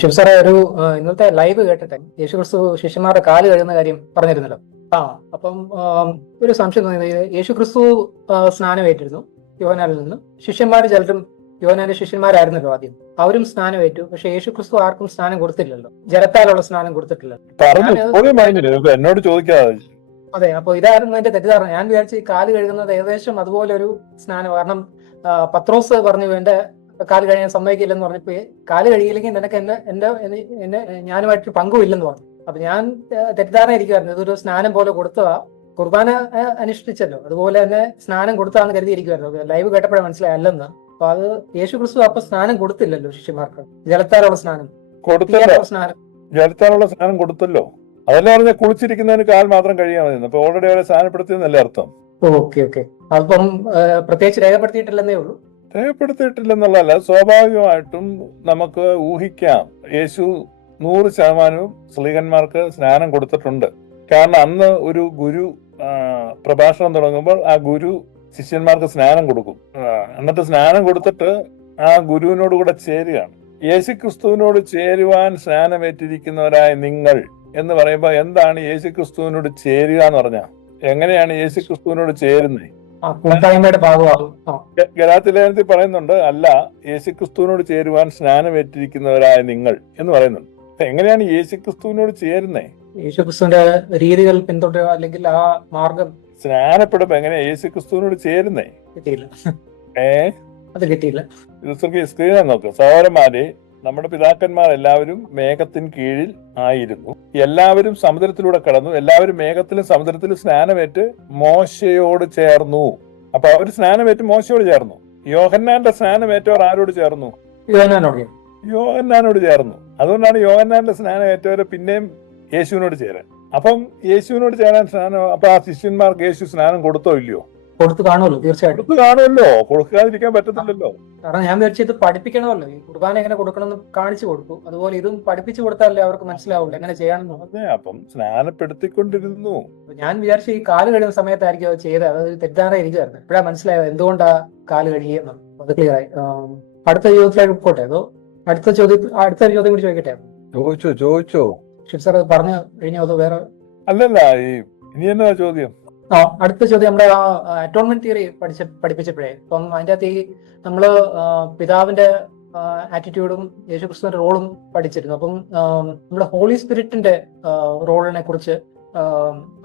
ശിവ് സാറെ, ഇന്നത്തെ ലൈവ് കേട്ടിട്ടെ യേശുക്രിസ്തു ശിഷ്യന്മാരുടെ കാല് കഴുകുന്ന കാര്യം പറഞ്ഞിരുന്നല്ലോ. അപ്പം ഒരു സംശയം തോന്നിയത്, യേശുക്രിസ്തു സ്നാനം ഏറ്റിരുന്നു യോഹന്നാനിൽ നിന്ന്. ശിഷ്യന്മാർ ചിലരും യോഹന്നാന്റെ ശിഷ്യന്മാരായിരുന്നല്ലോ ആദ്യം, അവരും സ്നാനം ഏറ്റു. പക്ഷെ യേശുക്രിസ്തു ആർക്കും സ്നാനം കൊടുത്തില്ലല്ലോ, ജലത്താലുള്ള സ്നാനം കൊടുത്തിട്ടില്ലല്ലോ. എന്നോട് ചോദിക്കാതെ. അതെ, അപ്പൊ ഇതായിരുന്നു എന്റെ തെറ്റിദ്ധാരണ. ഞാൻ വിചാരിച്ചു ഈ കാല് കഴുകുന്നത് ഏകദേശം അതുപോലെ ഒരു സ്നാനം. കാരണം പത്രോസ് പറഞ്ഞു എന്റെ കാല് കഴിയാൻ സമ്മതിക്കില്ലെന്ന് പറഞ്ഞപ്പോ, കാല് കഴിയില്ലെങ്കിൽ നിനക്ക് എന്നെ ഞാനുമായിട്ട് പങ്കുമില്ലെന്ന് പറഞ്ഞു. അപ്പൊ ഞാൻ തെറ്റിദ്ധാരണ ഇരിക്കുവായിരുന്നു, ഇതൊരു സ്നാനം പോലെ കൊടുത്തതാ, കുർബാന അനുഷ്ഠിച്ചല്ലോ അതുപോലെ തന്നെ സ്നാനം കൊടുത്താന്ന് കരുതിയിരിക്കുവായിരുന്നു. ലൈവ് കേട്ടപ്പോഴേ മനസ്സിലായി അല്ലെന്ന്. അപ്പൊ അത് യേശുക്രിസ്തു അപ്പൊ സ്നാനം കൊടുത്തില്ലല്ലോ ശിഷ്യന്മാർക്ക്, ജലത്താലുള്ള സ്നാനം സ്നാനം ജലത്താലുള്ള സ്നാനം കൊടുത്തല്ലോ. അതല്ലേ പറഞ്ഞ കുളിച്ചിരിക്കുന്നതിന് കാൽ മാത്രം കഴിയാൻ മതി. അപ്പൊ ഓൾറെഡി അവരെ സ്നാനപ്പെടുത്തിയെന്നല്ലേ അർത്ഥം. ഓക്കെ. അപ്പം പ്രത്യേകിച്ച് രേഖപ്പെടുത്തിയിട്ടില്ലെന്നേ ഉള്ളൂ. രേഖപ്പെടുത്തിയിട്ടില്ലെന്നുള്ളതല്ല, സ്വാഭാവികമായിട്ടും നമുക്ക് ഊഹിക്കാം യേശു 100% സ്ത്രീകന്മാർക്ക് സ്നാനം കൊടുത്തിട്ടുണ്ട്. കാരണം അന്ന് ഒരു ഗുരു പ്രഭാഷണം തുടങ്ങുമ്പോൾ ആ ഗുരു ശിഷ്യന്മാർക്ക് സ്നാനം കൊടുക്കും. എന്നിട്ട് സ്നാനം കൊടുത്തിട്ട് ആ ഗുരുവിനോട് കൂടെ ചേരുകയാണ്. യേശുക്രിസ്തുവിനോട് ചേരുവാൻ സ്നാനമേറ്റിരിക്കുന്നവരായ നിങ്ങൾ എന്ന് പറയുമ്പോൾ എന്താണ് യേശുക്രിസ്തുവിനോട് ചേരുക എന്ന് പറഞ്ഞാൽ? എങ്ങനെയാണ് യേശുക്രിസ്തുവിനോട് ചേരുന്നത്? ഗലാത്യ ലേഖനത്തിൽ പറയുന്നുണ്ട്, അല്ല, യേശുക്രിസ്തുവിനോട് ചേരുവാൻ സ്നാനമേറ്റിരിക്കുന്നവരായ നിങ്ങൾ എന്ന് പറയുന്നുണ്ട്. എങ്ങനെയാണ് യേശുക്രിസ്തുവിനോട് ചേരുന്നേ? യേശുക്രിസ്തുവിന്റെ രീതികൾ പിന്തുടരുക, അല്ലെങ്കിൽ ആ മാർഗം. സ്നാനപ്പെടുമ്പോ എങ്ങനെയാ യേശുക്രിസ്തുവിനോട് ചേരുന്നേ? കിട്ടിയില്ല. അത് കിട്ടിയില്ല. സ്ക്രീനെ നോക്ക്. സഹോദരന്മാരെ, നമ്മുടെ പിതാക്കന്മാർ എല്ലാവരും മേഘത്തിന് കീഴിൽ ആയിരുന്നു. എല്ലാവരും സമുദ്രത്തിലൂടെ കടന്നു. എല്ലാവരും മേഘത്തിലും സമുദ്രത്തിലും സ്നാനമേറ്റ് മോശയോട് ചേർന്നു. അപ്പൊ അവർ സ്നാനമേറ്റ് മോശയോട് ചേർന്നു. യോഹന്നാന്റെ സ്നാനമേറ്റവർ ആരോട് ചേർന്നു? യോഹന്നാനോട് ചേർന്നു. അതുകൊണ്ടാണ് യോഹന്നാന്റെ സ്നാനമേറ്റവരെ പിന്നെയും യേശുവിനോട് ചേരാൻ. അപ്പം യേശുവിനോട് ചേരാൻ സ്നാനം. അപ്പൊ ആ ശിഷ്യന്മാർക്ക് യേശു സ്നാനം കൊടുത്തോ ഇല്ലയോ? കൊടുത്തു കാണുമല്ലോ, തീർച്ചയായിട്ടും കാണുമല്ലോ. കൊടുക്കാതിരിക്കാൻ പറ്റത്തില്ലല്ലോ. കാരണം ഞാൻ വിചാരിച്ചത് പഠിപ്പിക്കണമല്ലോ, ഈ കുർബാന എങ്ങനെ കൊടുക്കണമെന്ന് കാണിച്ചു കൊടുത്തു. അതുപോലെ ഇതും പഠിപ്പിച്ചു കൊടുത്താലേ അവർക്ക് മനസ്സിലാവുള്ളൂ എങ്ങനെ ചെയ്യാണെന്ന്. അതെ, അപ്പം സ്നാനപ്പെടുത്തിക്കൊണ്ടിരുന്നു. ഞാൻ വിചാരിച്ച ഈ കാല് കഴിയുന്ന സമയത്തായിരിക്കും അത് ചെയ്തത്. അതൊരു തെറ്റാണ് ഇരിക്കുവായിരുന്നു. ഇപ്പോഴാ മനസ്സിലായത് എന്തുകൊണ്ടാ കാല് കഴിയുന്നത്. അത് ക്ലിയർ ആയി. അടുത്ത ചോദ്യത്തിലേക്ക് പോട്ടെ, അതോ അടുത്ത ചോദ്യം കൂടി ചോദിക്കട്ടെ? ചോദിച്ചോ ഷിഫ് സാർ പറഞ്ഞു കഴിഞ്ഞോ, അതോ വേറെ? അല്ലല്ല, ഇനി എന്നാ ചോദ്യം? അടുത്ത ചോദ്യം നമ്മുടെ അറ്റോൺമെന്റ് തിയറി പഠിപ്പിച്ചപ്പോഴേ, അപ്പം അതിന്റെ അകത്ത് ഈ നമ്മള് പിതാവിന്റെ ആറ്റിറ്റ്യൂഡും യേശുക്രിസ്തുവിന്റെ റോളും പഠിച്ചിരുന്നു. അപ്പം നമ്മുടെ ഹോളി സ്പിരിറ്റിന്റെ റോളിനെ കുറിച്ച്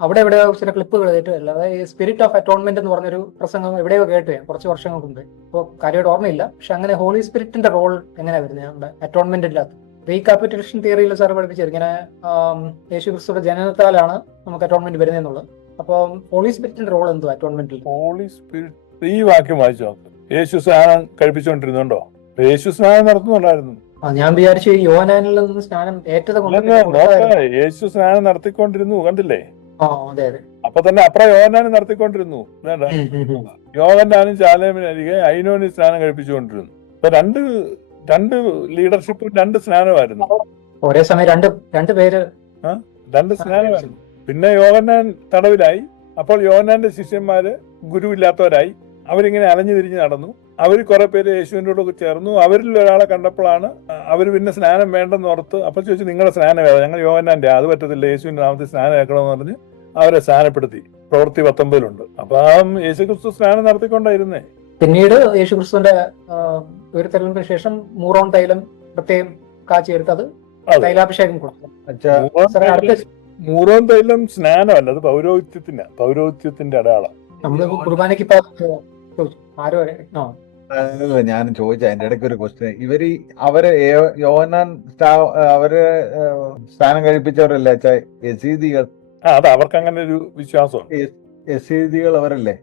അവിടെ എവിടെയോ ചില ക്ലിപ്പുകൾ കേട്ടു. അല്ലാതെ ഈ സ്പിരിറ്റ് ഓഫ് അറ്റോൺമെന്റ് എന്ന് പറഞ്ഞൊരു പ്രസംഗം എവിടെയോ കേട്ടു ഞാൻ കുറച്ച് വർഷങ്ങൾക്ക് മുമ്പ്. ഇപ്പോൾ കാര്യമായിട്ട് ഓർമ്മയില്ല. പക്ഷെ അങ്ങനെ ഹോളി സ്പിരിറ്റിന്റെ റോൾ എങ്ങനെയാ വരുന്നത് നമ്മുടെ അറ്റോൺമെന്റിന്റെ അകത്ത്? റീകാപ്പിറ്റുലേഷൻ തിയറിയിൽ സാർ പഠിപ്പിച്ചത് ഇങ്ങനെ യേശുക്രിസ്തുവിന്റെ ജനനത്താലാണ് നമുക്ക് അറ്റോൺമെന്റ് വരുന്നതെന്നുള്ളത്. അപ്പം ഹോളി സ്പിരിറ്റിന്റെ റോൾ എന്തോ അറ്റോൺമെന്റിൽ? ഹോളി സ്പിരിറ്റ് ഈ വാക്യം വായിച്ചു നോക്ക്. യേശു സ്നാനം കഴിപ്പിച്ചുകൊണ്ടിരുന്നുണ്ടോ? യേശു സ്നാനം നടത്തുന്നുണ്ടായിരുന്നു. ഞാൻ വിചാരിച്ചു യോഹന്നാനിൽ നിന്ന് സ്നാനം ഏറ്റത് യേശു സ്നാനം നടത്തിക്കൊണ്ടിരുന്നു, കണ്ടില്ലേ? അതെ. അപ്പൊ തന്നെ അപ്പുറം യോഹന്നാനും നടത്തിക്കൊണ്ടിരുന്നു. യോഹന്നാനും ശാലേമിനരികെ അയിനോന് സ്നാനം കഴിപ്പിച്ചുകൊണ്ടിരുന്നു. അപ്പൊ രണ്ട് ലീഡർഷിപ്പും 2 സ്നാനമായിരുന്നു. ഒരേ സമയം രണ്ട് പേര് 2 സ്നാനമായിരുന്നു. പിന്നെ യോഹന്നാൻ തടവിലായി. അപ്പോൾ യോഹന്നാന്റെ ശിഷ്യന്മാര് ഗുരുവില്ലാത്തവരായി. അവരിങ്ങനെ അലഞ്ഞു തിരിഞ്ഞ് നടന്നു. അവർ കുറെ പേര് യേശുവിൻ്റെ കൂടെ ചേർന്നു. അവരിൽ ഒരാളെ കണ്ടപ്പോഴാണ് അവർ പിന്നെ സ്നാനം വേണ്ടെന്ന് ഓർത്ത്. അപ്പോൾ ചോദിച്ചു, നിങ്ങളുടെ സ്നാനം ഏതാ? ഞങ്ങൾ യോഹന്നാന്റെ. അത് പറ്റത്തില്ല, യേശുവിന്റെ നാമത്തിൽ സ്നാനം ഏക്കണമെന്ന് പറഞ്ഞ് അവരെ സ്നാനപ്പെടുത്തി. പ്രവൃത്തി 19 അപ്പൊ യേശുക്രിസ്തു സ്നാനം നടത്തിക്കൊണ്ടായിരുന്നേ. പിന്നീട് യേശുക്രിസ്തുവിന്റെ ഉയർത്തെഴുന്നേൽപ്പിന് ശേഷം മൂറോൺ തൈലം പ്രത്യേകം കാച്ചിയെടുത്തത് തൈലാഭിഷേകം കൊടുത്തു. മൂറോൺ തൈലം സ്നാനമല്ല, അത് പൗരോഹിത്യത്തിന്റെ അടയാളം. നമ്മള് കുർബാനയ്ക്ക് ആരോ ഞാൻ ചോദിച്ച അതിന്റെ ഇടയ്ക്ക് ഒരു ക്വസ്റ്റ്യൻ. അവര് യോഹന്നാൻ അവര് സ്നാനം കഴിപ്പിച്ചവരല്ലേ യസീദികൾ? അത് അവർക്ക് അങ്ങനെ ഒരു വിശ്വാസമുണ്ട്. യസീദികൾ അവരല്ലേ?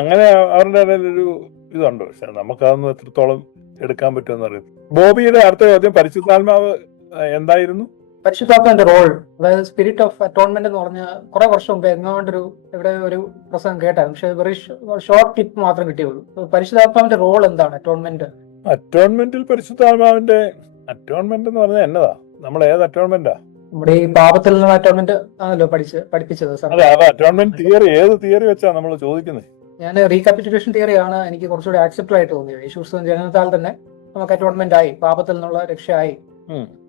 അങ്ങനെ അവരുടെ ഒരു ഇതുണ്ട്. പക്ഷെ നമുക്കതൊന്നും എത്രത്തോളം എടുക്കാൻ പറ്റുമെന്ന് അറിയാം. ബോബിയുടെ അടുത്ത ചോദ്യം, പരിശുദ്ധാത്മാവ് എന്തായിരുന്നു? പരിശുദ്ധാത്മാവിന്റെ റോൾ, അതായത് സ്പിരിറ്റ് ഓഫ് അറ്റോൺമെന്റ് എന്ന് പറഞ്ഞ കുറെ വർഷം മുമ്പ് എങ്ങോട്ടൊരു എവിടെ ഒരു പ്രസംഗം കേട്ടായിരുന്നു. പക്ഷെ വെറി ഷോർട്ട് ക്ലിപ്പ് മാത്രം കിട്ടിയുള്ളൂ. പരിശുദ്ധാത്മാവിന്റെ റോൾ എന്താണ് അറ്റോൺമെന്റിൽ? പരിശുദ്ധാത്മാവിന്റെ അറ്റോൺമെന്റ് എന്ന് പറഞ്ഞാൽ എന്നതാ? നമ്മൾ ഏത് അറ്റോൺമെന്റാ? നമ്മുടെ ഈ പാപത്തിൽ നിന്നുള്ള അറ്റോൺമെന്റ് ആണല്ലോ പഠിപ്പിച്ചത്. അറ്റോൺമെന്റ് തിയറി ഏത് തിയറി വെച്ചാ നമ്മൾ ചോദിക്കുന്നത്? ഞാൻ റീകാപ്പിറ്റുലേഷൻ തിയറിയാണ് എനിക്ക് കുറച്ചുകൂടി ആക്സെപ്റ്റഡ് ആയിട്ട് തോന്നിയത്. യേശുക്രിസ്തുവിന്റെ ജനനത്താൽ തന്നെ നമുക്ക് അറ്റോൺമെന്റ് ആയി, പാപത്തിൽ നിന്നുള്ള രക്ഷയായി.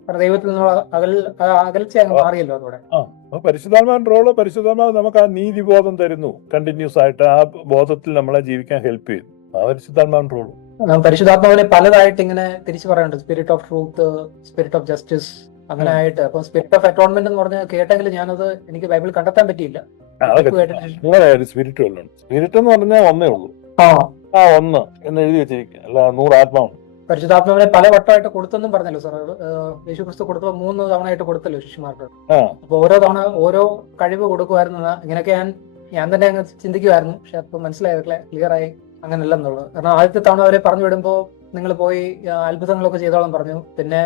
കാരണം ദൈവത്തിൽ നിന്നുള്ള അകൽച്ച അങ്ങ് മാറിയല്ലോ അതോടെ. അപ്പൊ പരിശുദ്ധാത്മാവിന്റെ റോള്, പരിശുദ്ധാത്മാവ് നമുക്ക് ആ നീതിബോധം തരുന്നു, കണ്ടിന്യൂസ് ആയിട്ട് ആ ബോധത്തിൽ നമ്മളെ ജീവിക്കാൻ ഹെൽപ്പ് ചെയ്യുന്നു. ആ പരിശുദ്ധാത്മാവിന്റെ റോള്. പരിശുദ്ധാത്മാവിനെ പലതായിട്ട് ഇങ്ങനെ തിരിച്ചു പറയുന്നുണ്ട്. Spirit of truth, spirit of justice, അങ്ങനെ ആയിട്ട്. അപ്പൊ സ്പിരിറ്റ് ഓഫ് അറ്റോൺമെന്റ് എന്ന് പറഞ്ഞ് കേട്ടെങ്കിൽ ഞാനത് എനിക്ക് ബൈബിളിൽ കണ്ടെത്താൻ പറ്റിയില്ല. സ്പിരിറ്റ് എന്ന് പറഞ്ഞാൽ ഒന്നേ ഉള്ളൂ, ഒന്ന് എന്ന് എഴുതി വെച്ചിരിക്കുക, അല്ല 100 ആത്മാവ്. പരിശുദ്ധാത്മാവിനെ പല വട്ടമായിട്ട് കൊടുത്തെന്നും പറഞ്ഞല്ലോ സാർ. യേശുക്രിസ്തു കൊടുത്തത് 3 തവണയായിട്ട് കൊടുത്തല്ലോ ശിഷ്യന്മാർക്ക്. അപ്പൊ ഓരോ തവണ ഓരോ കഴിവ് കൊടുക്കുമായിരുന്നു. ഇങ്ങനെയൊക്കെ ഞാൻ തന്നെ അങ്ങ് ചിന്തിക്കുമായിരുന്നു. പക്ഷെ അപ്പൊ മനസ്സിലായിട്ടില്ല, ക്ലിയർ ആയി അങ്ങനെയല്ലെന്നുള്ളത്. കാരണം ആദ്യത്തെ തവണ അവരെ പറഞ്ഞു വിടുമ്പോ നിങ്ങൾ പോയി അത്ഭുതങ്ങളൊക്കെ ചെയ്തോളം പറഞ്ഞു. പിന്നെ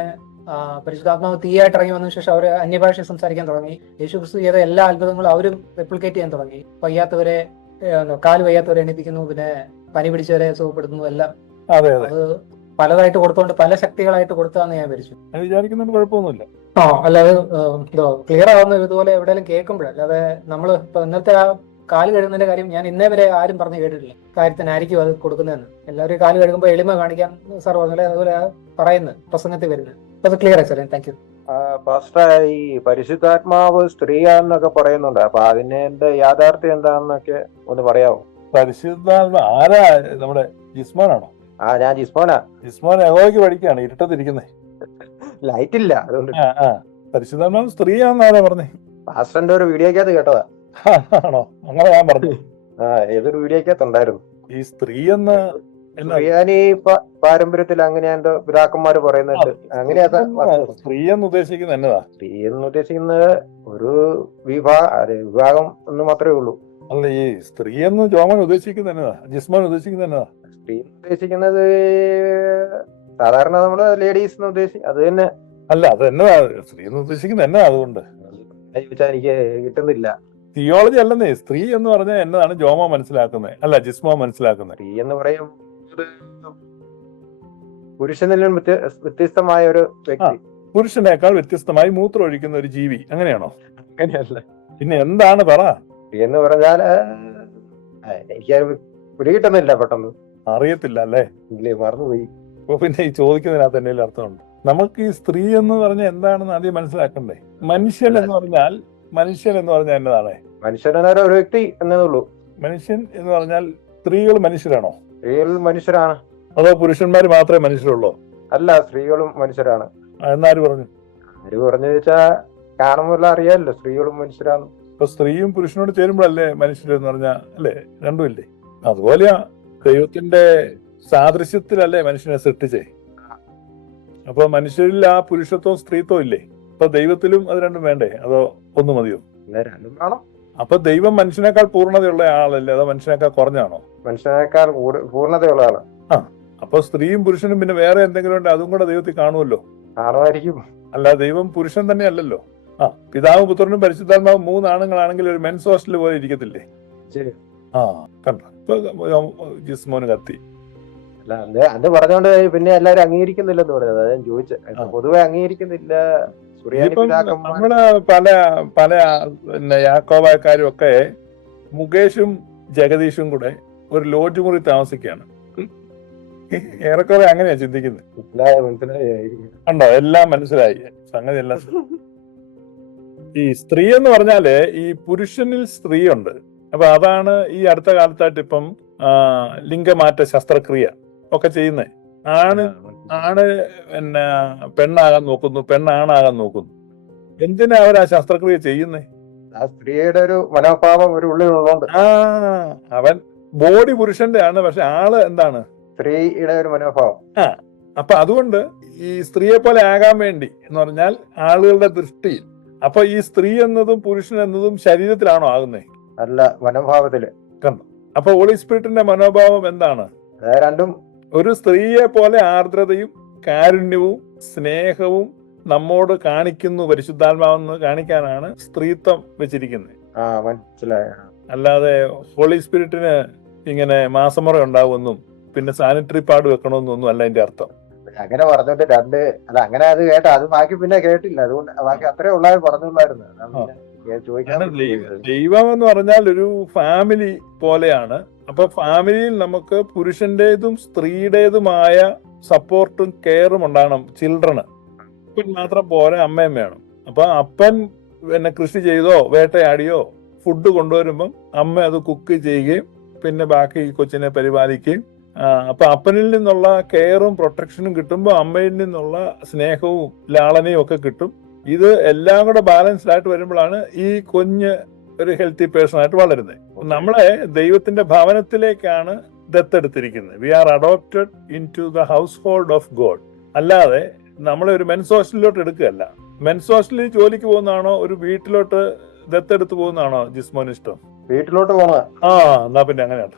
പരിശുദ്ധാത്മാവ് തീയായിട്ട് ഇറങ്ങി വന്നതിന് ശേഷം അവർ അന്യഭാഷ സംസാരിക്കാൻ തുടങ്ങി. യേശുക്രിസ്തു ചെയ്ത എല്ലാ അത്ഭുതങ്ങളും അവരും റെപ്ലിക്കേറ്റ് ചെയ്യാൻ തുടങ്ങി. വയ്യാത്തവരെ, കാല് വയ്യാത്തവരെ എണീപ്പിക്കുന്നു, പിന്നെ പനി പിടിച്ചവരെ സുഖപ്പെടുത്തുന്നു, എല്ലാം. അത് പലതായിട്ട് കൊടുത്തോണ്ട് പല ശക്തികളായിട്ട് കൊടുത്താന്ന് ഞാൻ വിചാരിക്കുന്നതിന് കുഴപ്പമൊന്നുമില്ല. അല്ലാതെ ക്ലിയർ ആവുന്ന ഇതുപോലെ എവിടെയെങ്കിലും കേൾക്കുമ്പോഴല്ലാതെ നമ്മള് ഇപ്പൊ ഇന്നത്തെ ആ കാല് കഴുകുന്നതിന്റെ കാര്യം ഞാൻ ഇന്നേ വരെ ആരും പറഞ്ഞു കേട്ടിട്ടില്ല. കാര്യത്തിനായിരിക്കും അത് കൊടുക്കുന്നതെന്ന്. എല്ലാവരും കാല് കഴുകുമ്പോൾ എളിമ കാണിക്കാൻ സാർ പറഞ്ഞാൽ അതുപോലെ പറയുന്നത് പ്രസംഗത്തിൽ വരുന്നത്. അത് ക്ലിയർ ആയി സാർ, താങ്ക് യു. പാസ്റ്റർ, ഈ പരിശുദ്ധാത്മാവ് സ്ത്രീയാന്നൊക്കെ പറയുന്നുണ്ട്. അപ്പൊ അതിന്റെ യാഥാർത്ഥ്യം എന്താണെന്നൊക്കെ ഒന്ന് പറയാമോ? പരിശുദ്ധാത്മാ ആരാ? നമ്മുടെ ജിസ്മോനാണോ? ഞാൻ ജിസ്മോനാ. ജിസ്മോൻ യഹോവയ്ക്ക് പഠിക്കുകയാണ്, ഇരുട്ടത്തിരിക്കുന്നേ, ലൈറ്റ് ഇല്ല, അതുകൊണ്ട്. പരിശുദ്ധാത്മാവ് സ്ത്രീയാന്നാരാ പറഞ്ഞേ? പാസ്റ്ററിന്റെ ഒരു വീഡിയോക്കകത്ത് കേട്ടതാ. ആണോ? അങ്ങനെ ഞാൻ പറഞ്ഞു. ഏതൊരു വീഡിയോക്കകത്ത് ഉണ്ടായിരുന്നു. ഈ സ്ത്രീ എന്ന് സ്ത്രീയാനി പാരമ്പര്യത്തിൽ അങ്ങനെ എന്തോ പിതാക്കന്മാര് പറയുന്നുണ്ട്. അങ്ങനെയാ സ്ത്രീ എന്ന് ഉദ്ദേശിക്കുന്നത് എന്നതാ? സ്ത്രീ എന്ന് ഉദ്ദേശിക്കുന്നത് ഒരു വിഭാഗം എന്ന് മാത്രമേ ഉള്ളൂ. അല്ല, ഈ സ്ത്രീ എന്ന് ജോമൻ ഉദ്ദേശിക്കുന്നത് എന്നതാ? ജിസ്മോൻ ഉദ്ദേശിക്കുന്നത് എന്നതാ? സ്ത്രീ ഉദ്ദേശിക്കുന്നത് സാധാരണ നമ്മള് ലേഡീസ് എന്ന് ഉദ്ദേശിക്കും, അത് തന്നെ. അല്ല, അത് എന്നതാ സ്ത്രീ എന്ന് ഉദ്ദേശിക്കുന്നത് എന്നതാ? അതുകൊണ്ട് ചോദിച്ചാൽ എനിക്ക് കിട്ടുന്നില്ല. തിയോളജി അല്ലെന്നേ. സ്ത്രീ എന്ന് പറഞ്ഞാൽ എന്നതാണ് ജോമോ മനസ്സിലാക്കുന്നത്, അല്ല ജിസ്മോ മനസ്സിലാക്കുന്നത്? സ്ത്രീ എന്ന് പറയും പുരുഷനിൽ നിന്നും വ്യത്യസ്തമായ ഒരു വ്യക്തി, പുരുഷനേക്കാൾ വ്യത്യസ്തമായി മൂത്രം ഒഴിക്കുന്ന ഒരു ജീവി, അങ്ങനെയാണോ? അങ്ങനെയല്ല. പിന്നെ എന്താണ് പറ? സ്ത്രീ എന്ന് പറഞ്ഞാല് എനിക്ക് പിടികിട്ടുന്നില്ല, പെട്ടെന്ന് അറിയത്തില്ല അല്ലേ? ഇല്ലേ, മറന്നുപോയി. അപ്പൊ പിന്നെ ഈ ചോദിക്കുന്നതിനകത്ത് എന്തെങ്കിലും അർത്ഥമുണ്ട്? നമുക്ക് ഈ സ്ത്രീ എന്ന് പറഞ്ഞാൽ എന്താണെന്ന് ആദ്യം മനസ്സിലാക്കണ്ടേ? മനുഷ്യൻ എന്ന് പറഞ്ഞാൽ എന്നതാണ്? മനുഷ്യൻ ഒരു വ്യക്തി എന്നേ ഉള്ളൂ. മനുഷ്യൻ എന്ന് പറഞ്ഞാൽ സ്ത്രീകൾ മനുഷ്യരാണോ? സ്ത്രീകൾ മനുഷ്യരാണ്. അതോ പുരുഷന്മാർ മാത്രമേ മനുഷ്യരുള്ളൂ? അല്ല, സ്ത്രീകളും മനുഷ്യരാണ്. എന്നാര് പറഞ്ഞു? ആര് പറഞ്ഞു ചോദിച്ചാ കാണുമ്പോൾ അറിയാമല്ലോ, സ്ത്രീകളും മനുഷ്യരാണ്. ഇപ്പൊ സ്ത്രീയും പുരുഷനോട് ചേരുമ്പോഴല്ലേ മനുഷ്യരെന്ന് പറഞ്ഞാ, അല്ലേ? രണ്ടും ഇല്ലേ? അതുപോലെയാ ദൈവത്തിന്റെ സാദൃശ്യത്തിലല്ലേ മനുഷ്യനെ സൃഷ്ടിച്ചേ. അപ്പൊ മനുഷ്യരിൽ ആ പുരുഷത്വവും സ്ത്രീത്വം ഇല്ലേ? അപ്പൊ ദൈവത്തിലും അത് രണ്ടും വേണ്ടേ? അതോ ഒന്ന് മതിയോ? രണ്ടും വേണം. അപ്പൊ ദൈവം മനുഷ്യനേക്കാൾ പൂർണ്ണതയുള്ള ആളല്ലേ, അതോ മനുഷ്യനേക്കാൾ കുറഞ്ഞാണോ? മനുഷ്യനേക്കാൾ പൂർണ്ണതയുള്ള ആളാണ്. അപ്പൊ സ്ത്രീയും പുരുഷനും പിന്നെ വേറെ എന്തെങ്കിലും ഉണ്ട്, അതും കൂടെ ദൈവത്തിൽ കാണുമല്ലോ. കാണുമായിരിക്കും. അല്ല, ദൈവം പുരുഷൻ തന്നെ അല്ലല്ലോ. പിതാവും പുത്രനും പരിശുദ്ധാത്മാവും 3 ആണുങ്ങളാണെങ്കിൽ ഒരു മെൻസ് ഹോസ്റ്റൽ പോലെ ഇരിക്കത്തില്ലേ? ശരി. കണ്ടോ? ജിസ്മോന് കത്തി. അല്ല, അത് പറഞ്ഞോണ്ട് പിന്നെ എല്ലാരും അംഗീകരിക്കുന്നില്ലെന്ന് പറയുന്നത് ഞാൻ ചോദിച്ചത്. പൊതുവെ അംഗീകരിക്കുന്നില്ല. നമ്മള് പല പിന്നെ യാക്കോബായക്കാരും ഒക്കെ മുകേഷും ജഗദീഷും കൂടെ ഒരു ലോഡ്ജ് മുറി താമസിക്കുകയാണ്. ഏറെക്കുറെ അങ്ങനെയാ ചിന്തിക്കുന്നത്. കണ്ടോ? എല്ലാം മനസ്സിലായി, സംഗതി എല്ലാം. ഈ സ്ത്രീ എന്ന് പറഞ്ഞാല് ഈ പുരുഷനിൽ സ്ത്രീയുണ്ട്. അപ്പൊ അതാണ് ഈ അടുത്ത കാലത്തായിട്ട് ഇപ്പം ലിംഗമാറ്റ ശസ്ത്രക്രിയ ഒക്കെ ചെയ്യുന്നത്. ആണ് പിന്നെ പെണ്ണാകാൻ നോക്കുന്നു, പെണ്ണാണാകാൻ നോക്കുന്നു. എന്തിനാ അവർ ആ ശസ്ത്രക്രിയ ചെയ്യുന്നേ? ആ സ്ത്രീയുടെ ഒരു മനോഭാവം ഒരു ഉള്ളിലുള്ളതുകൊണ്ട്. അവൻ ബോഡി പുരുഷന്റെ ആണ്, പക്ഷെ ആള് എന്താണ്? സ്ത്രീയുടെ ഒരു മനോഭാവം. അപ്പൊ അതുകൊണ്ട് ഈ സ്ത്രീയെ പോലെ ആകാൻ വേണ്ടി എന്ന് പറഞ്ഞാൽ ആളുകളുടെ ദൃഷ്ടിയിൽ. അപ്പൊ ഈ സ്ത്രീ എന്നതും പുരുഷൻ എന്നതും ശരീരത്തിലാണോ ആകുന്നേ? അല്ല, മനോഭാവത്തില്. കണ്ടോ? അപ്പൊ ഹോളി സ്പിരിറ്റിന്റെ മനോഭാവം എന്താണ്? രണ്ടും. ഒരു സ്ത്രീയെ പോലെ ആർദ്രതയും കാരുണ്യവും സ്നേഹവും നമ്മോട് കാണിക്കുന്നു പരിശുദ്ധാത്മാവെന്ന് കാണിക്കാനാണ് സ്ത്രീത്വം വെച്ചിരിക്കുന്നത്. മനസ്സിലായ. അല്ലാതെ ഹോളി സ്പിരിറ്റിന് ഇങ്ങനെ മാസമുറ ഉണ്ടാവുമെന്നും പിന്നെ സാനിറ്ററി പാഡ് വെക്കണമെന്നൊന്നും അല്ല അതിന്റെ അർത്ഥം. അങ്ങനെ പറഞ്ഞോണ്ട് അങ്ങനെ അത് കേട്ട അത് ബാക്കി പിന്നെ കേട്ടില്ല. അതുകൊണ്ട് ബാക്കി അത്രേ ഉള്ളായിരുന്നു, പറഞ്ഞുള്ളായിരുന്നു. ദൈവം എന്ന് പറഞ്ഞാൽ ഒരു ഫാമിലി പോലെയാണ്. അപ്പൊ ഫാമിലിയിൽ നമുക്ക് പുരുഷന്റേതും സ്ത്രീയുടേതുമായ സപ്പോർട്ടും കെയറും ഉണ്ടാകണം ചിൽഡ്രന്. അപ്പൻ മാത്രം പോരാ, അമ്മയും വേണം. അപ്പൊ അപ്പൻ പിന്നെ കൃഷി ചെയ്തോ വേട്ടയാടിയോ ഫുഡ് കൊണ്ടുവരുമ്പം അമ്മ അത് കുക്ക് ചെയ്യുകയും പിന്നെ ബാക്കി ഈ കൊച്ചിനെ പരിപാലിക്കുകയും, അപ്പൊ അപ്പനിൽ നിന്നുള്ള കെയറും പ്രൊട്ടക്ഷനും കിട്ടുമ്പോൾ അമ്മയിൽ നിന്നുള്ള സ്നേഹവും ലാളനയും ഒക്കെ കിട്ടും. ഇത് എല്ലാം കൂടെ ബാലൻസ്ഡ് ആയിട്ട് വരുമ്പോഴാണ് ഈ കുഞ്ഞ് ഒരു ഹെൽത്തി പേഴ്സൺ ആയിട്ട് വളരുന്നത്. നമ്മളെ ദൈവത്തിന്റെ ഭവനത്തിലേക്കാണ് ദത്തെടുത്തിരിക്കുന്നത്. We are adopted into the household of God. അല്ലാതെ നമ്മളെ ഒരു മെൻസ് ഹോസ്റ്റലിലോട്ട് എടുക്കുകയല്ല. മെൻസ് ഹോസ്റ്റലിൽ ജോലിക്ക് പോകുന്നതാണോ ഒരു വീട്ടിലോട്ട് ദത്തെടുത്ത് പോകുന്നതാണോ ജിസ്മോന് ഇഷ്ടം? വീട്ടിലോട്ട് പോണ. എന്നാ പിന്നെ അങ്ങനെയാണ്.